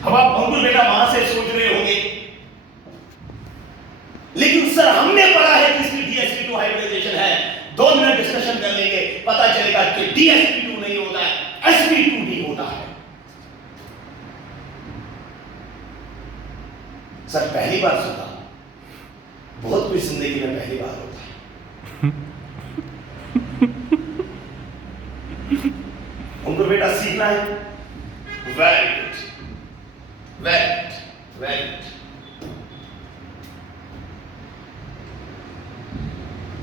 अब आप अंकुर बेटा वहां से सोच रहे होंगे, लेकिन सर हमने पढ़ा है कि इसकी DsP2 हाइब्रिडाइजेशन है। 2 मिनट डिस्कशन कर लेंगे, पता चलेगा कि DsP2 नहीं होता है, sp2d होता है। सर पहली बार सुना, बहुत कुछ जिंदगी में पहली बार होता है। अंकुर बेटा सीखना है, very good, very good, very good.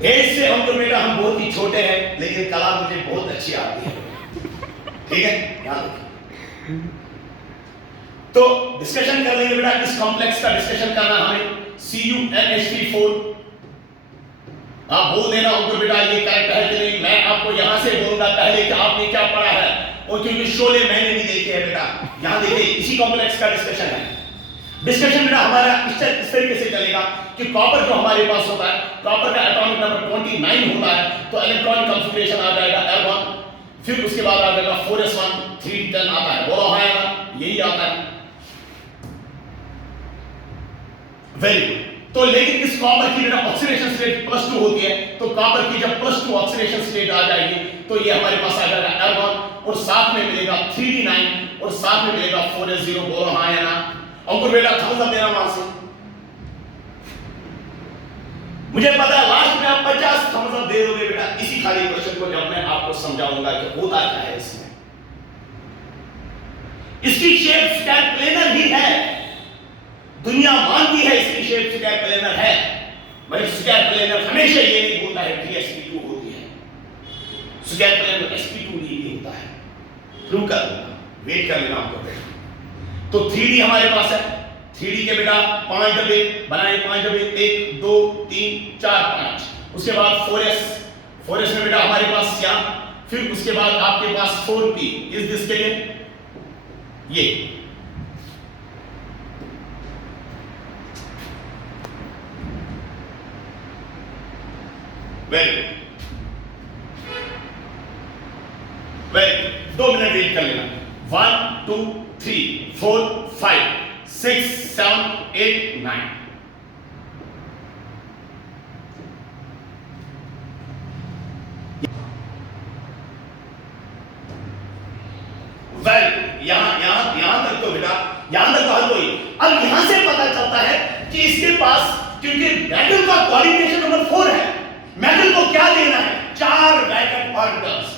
एज से अंकुर बेटा हम बहुत ही छोटे हैं, लेकिन कला मुझे बहुत अच्छी आती है, ठीक है, याद रखिए। तो डिस्कशन कर लेंगे बेटा, इस कॉम्प्लेक्स का डिस्कशन करना हमें CuMHP4। आप बोल देना अंकुर बेटा ये करेक्ट है कि नहीं। मैं आपको यहां से बोलूंगा पहले कि आपने क्या पढ़ा है, और क्योंकि शोले मैंने भी देखे हैं बेटा। यहां देखिए इसी कॉम्प्लेक्स का डिस्कशन है। डिस्कशन बेटा हमारा इस तरीके से चलेगा कि कॉपर जो हमारे पास होता है, कॉपर का एटॉमिक नंबर 29 होता है, तो इलेक्ट्रॉनिक कॉन्फ़िगरेशन आ जाएगा L1, फिर उसके बाद आ जाएगा 4s1 310 आता है, बोलो हाँ ना, यही आता है, वेरी गुड। तो लेकिन इस कॉपर की बेटा ऑक्सीडेशन स्टेट +2 होती है, तो कॉपर की जब +2 ऑक्सीडेशन स्टेट आ जाएगी तो ये हमारे पास आ जाएगा L1, और साथ में मिलेगा 3d9, और साथ में मिलेगा 4s0, बोलो हाँ या ना। अंकुर बेटा थम्स अप देना वहां से। मुझे पता है लास्ट में आप 50 थम्स अप दे दोगे बेटा इसी खाली क्वेश्चन को, जब मैं आपको समझाऊंगा कि होता क्या है इसमें। इसकी शेप स्क्वायर प्लेनर ही है, दुनिया मानती है इसकी शेप स्क्वायर प्लेनर है, मगर स्क्वायर प्लेनर हमेशा ये नहीं होता है DsP2 होती है, स्क्वायर प्लेनर sp2 नहीं होता है। प्रूव कर लेना, वेट कर लेना आपको बेटा। तो 3D हमारे पास है, 3D के बेटा 5 डब्बे बनाए, 5 डब्बे 1 2 3 4 5, उसके बाद 4s में बेटा हमारे पास यहाँ, फिर उसके बाद आपके पास 4p इस दिस के लिए ये, very good, very good. 2 minute wait कर लेना। 1 2 3 4 5 6 7 8 9। वेरी गुड, यहां तक तो बेटा, यहां तक तो हर कोई। अब यहां से पता चलता है कि इसके पास, क्योंकि मेटल का कोऑर्डिनेशन नंबर 4 है, मेटल को क्या देना है, 4 वैलेंट ऑर्बिटल्स।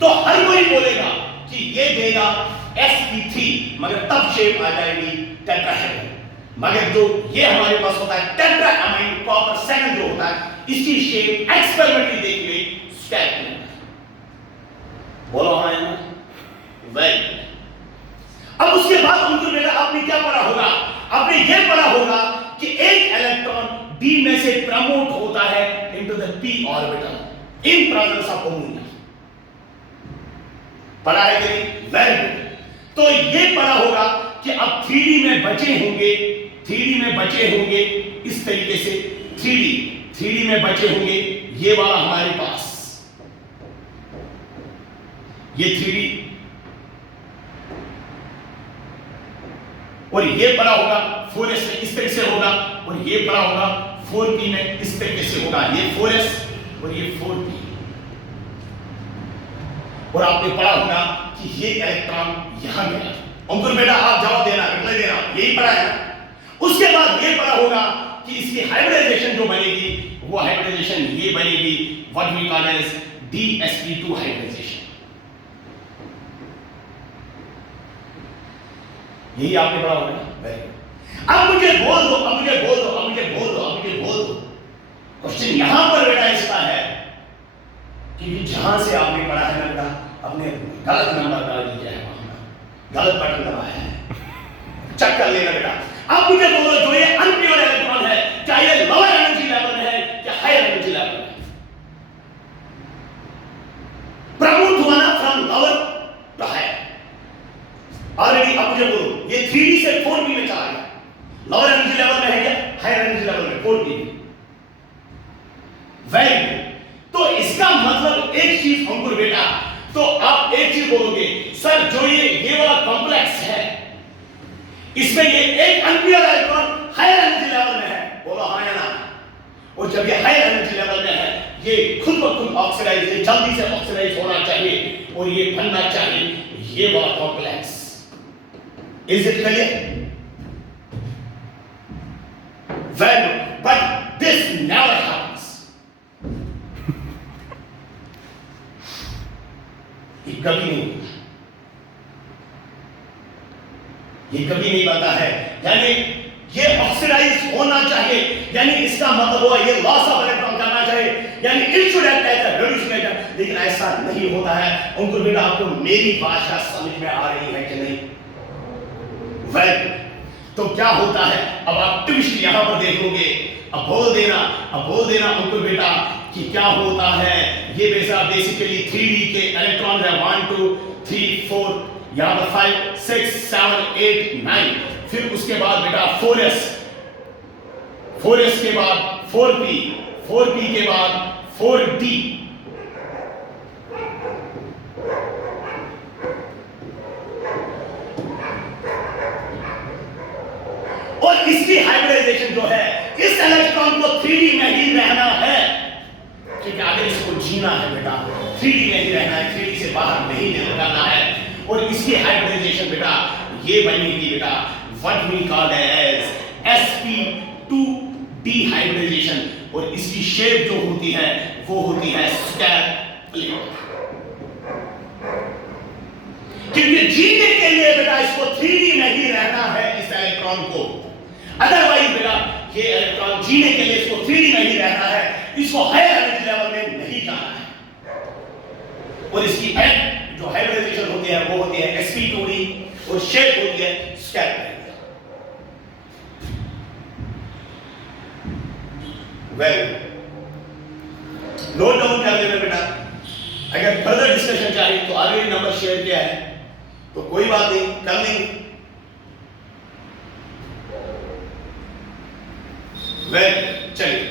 तो हर कोई बोलेगा कि ये देगा sp3, मगर तब शेप आ जाएगी टेट्राहेड्रल। मगर जो ये हमारे पास होता है टेट्रा अमाइन कॉपर सेकंड जो होता है, इसकी शेप एक्सपेरिमेंटली देखी गई स्क्वायर प्लेनर। बोलो हाँ या ना, वेरी गुड। अब उसके बाद अंकुर बेटा आपने क्या पढ़ा होगा, आपने ये पढ़ा होगा कि एक इलेक्ट्रॉन d में से प्रमोट होता है into the p orbital in presence of ammonia. पढ़ा है कि नहीं, वेरी गुड। तो ये पढ़ा होगा कि अब 3D में बचे होंगे, 3D में बचे होंगे इस तरीके से, 3D में बचे होंगे ये वाला हमारे पास, ये 3D, और ये पढ़ा होगा 4s में इस तरीके से होगा, और ये पढ़ा होगा 4p में इस तरीके से होगा, ये 4s और ये 4p। और आपने पढ़ा होगा कि ये इलेक्ट्रॉन यहां गया। अंकुर बेटा आप जवाब देना, रिप्लाई देना, यही पढ़ा है। उसके बाद ये पढ़ा होगा कि इसकी हाइब्रिडाइजेशन जो बनेगी वो हाइब्रिडाइजेशन ये बनेगी, what we call as DsP2 hybridization. यही आपने पढ़ा होगा ना, वेरी गुड। अब मुझे बोल दो, क्वेश्चन यहां पर बेटा इसका है कि जहां से आपने पढ़ा है ना बेटा, अपने गलत नंबर डाल दीजिए, गलत बटन दबाया है, चेक कर लेना बेटा। अब मुझे बोलो जो ये अनप्योर इलेक्ट्रॉन है, क्या ये लोअर एनर्जी लेवल में है या हायर एनर्जी लेवल में? प्रमोट हुआ ना from lower to higher already. अब मुझे बोलो ये 3D से 4p में चला गया, लोअर एनर्जी लेवल में है क्या, हायर एनर्जी लेवल में 4p। Very good. तो इसका मतलब एक चीज अंकुर बेटा, तो आप एक चीज बोलोगे सर जो ये वाला कॉम्प्लेक्स है, इसमें ये एक अनपियर इलेक्ट्रॉन हायर एनर्जी लेवल में है, बोलो हाँ या ना। और जब ये हायर एनर्जी लेवल में है, ये खुद ब खुद ऑक्सीडाइज, ये जल्दी से ऑक्सीडाइज होना चाहिए और ये बनना चाहिए, ये बड़ा complex. Is it clear? Well, but this never happens. ये कभी नहीं, ये कभी नहीं बनता है। यानी ये ऑक्सीडाइज होना चाहिए, यानी इसका मतलब हुआ ये लॉस ऑफ इलेक्ट्रॉन करना चाहिए, यानी it should act as a reducing agent. लेकिन ऐसा नहीं होता है। उनको बेटा आपको मेरी भाषा समझ में आ रही है कि नहीं? वेल, तो क्या होता है, अब आप ट्विस्ट यहां पर देखोगे। अब बोल देना उनको बेटा कि क्या होता है। ये बेसा बेसिकली 3D के इलेक्ट्रॉन है, 1 2 3 4, यहां पर 5 6 7 8 9, फिर उसके बाद बेटा 4s, 4s के बाद 4p, 4p के बाद 4d, और इसकी हाइब्रिडाइजेशन जो है, इस इलेक्ट्रॉन को 3D में ही रहना है, क्योंकि अगर इसको जीना है बेटा 3D में ही रहना है, 3D से बाहर नहीं निकलना है। और इसकी हाइब्रिडाइजेशन बेटा ये बनेगी बेटा what we call as sp2d hybridization, और इसकी शेप जो होती है वो होती है स्क्वायर प्लेट। क्योंकि जीने के लिए बेटा इसको 3D में ही रहना है, इस इलेक्ट्रॉन को। अदरवाइज बेटा ये इलेक्ट्रॉन जीने के लिए इसको 3D में ही रहना है, इसको हायर एनर्जी लेवल में नहीं जाना है। और इसकी जो हाइब्रिडाइजेशन होती है वो होती है sp2d, और शेप होती है square plate. Well, note down कर लेना बेटा। अगर फर्दर डिस्कशन चाहिए तो आगे नंबर शेयर किया है, तो कोई बात नहीं, कर लेंगे। वेल, चलिए